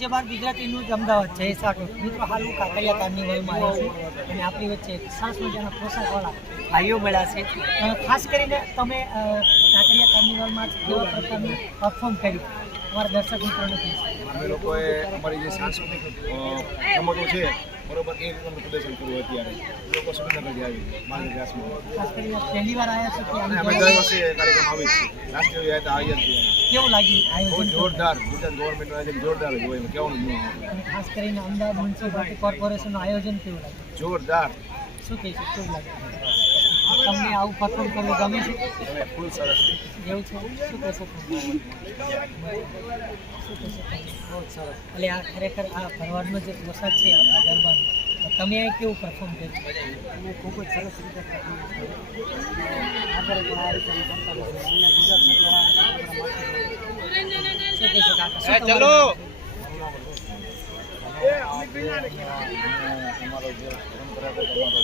જે બાર ગુજરાતીનું જ અમદાવાદ જય સાટો મિત્રો હાલ હું કાંકરિયા કાર્નિવલમાં આવ્યો છું અને આપણી વચ્ચે એક સરસ મજાના પોશાકવાળા ભાઈઓ મળ્યા છે. ખાસ કરીને તમે કાંકરિયા કાર્નિવલમાં કેવા પ્રકારનું પરફોર્મ કર્યું અમારા દર્શક મિત્રોને કહીશું. અમે લોકોએ અમારી જે સાંસ્કૃતિક રમતો છે બરોબર એ રીતનું પ્રદર્શન કર્યું. અત્યારે લોકો સુરેન્દ્રનગરથી આવી માલની ક્લાસમાં ખાસ કરીને પહેલી વાર આવ્યા છો કે અમે દર વર્ષે કાર્યક્રમ આવી છે. રાષ્ટ્રીય હતા આયોજન કેવું લાગ્યું બહુ આયોજન? જોરદાર. ગુજરાત ગવર્મેન્ટનું આયોજન જોરદાર જ હોય એમાં કહેવાનું જ ન આવે. અને ખાસ કરીને અમદાવાદ મ્યુનિસિપાલિટી કોર્પોરેશનનું આયોજન કેવું લાગ્યું? જોરદાર. શું કહીશું, કેવું લાગ્યું તમને? આવું પરફોર્મ કરવું ગમે છે? તમે ફૂલ સરસ. એવું છે? શું કહેશો તમે? બહુ સરસ. એટલે આ ખરેખર આ ભરવાડનો જે પોશાક છે આપણા ગરબાનો, તો તમે અહીં કેવું પરફોર્મ કર્યું? અમે ખૂબ જ સરસ રીતે પરફોર્મ કર્યું. આગળ પણ આ રીતે કરતા રહીશું. અમને ગુજરાત સરકાર શું કહેશો કાકા? શું ચલો અમારો જે પરંપરાગત અમારો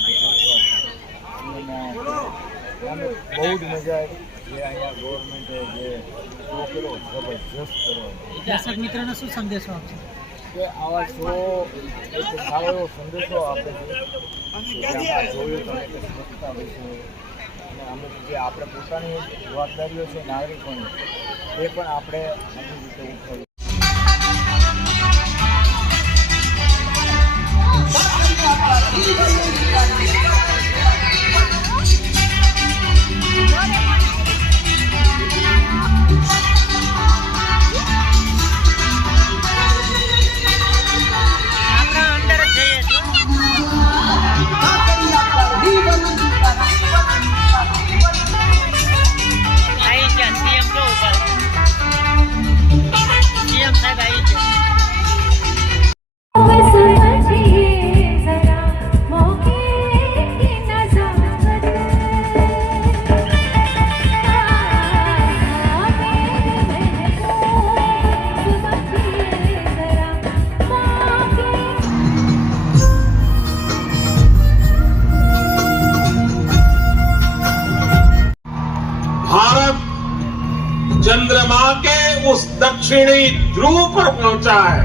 મને બહુ જ મજા આવી. જે અહીંયા ગવર્મેન્ટે જે શો કર્યો જબરજસ્ત કર્યો. દર્શક મિત્રોને શું સંદેશો આપશો? કે આવા શો એક સારો એવો સંદેશો આપે છે કે આપણે જોયું તમે કે સ્વચ્છતા વિશે અને અમુક જે આપણે પોતાની જવાબદારીઓ છે નાગરિકોની એ પણ આપણે અમુક રીતે ઉઠાવી. चंद्रमा के उस दक्षिणी ध्रुव पर पहुंचा है।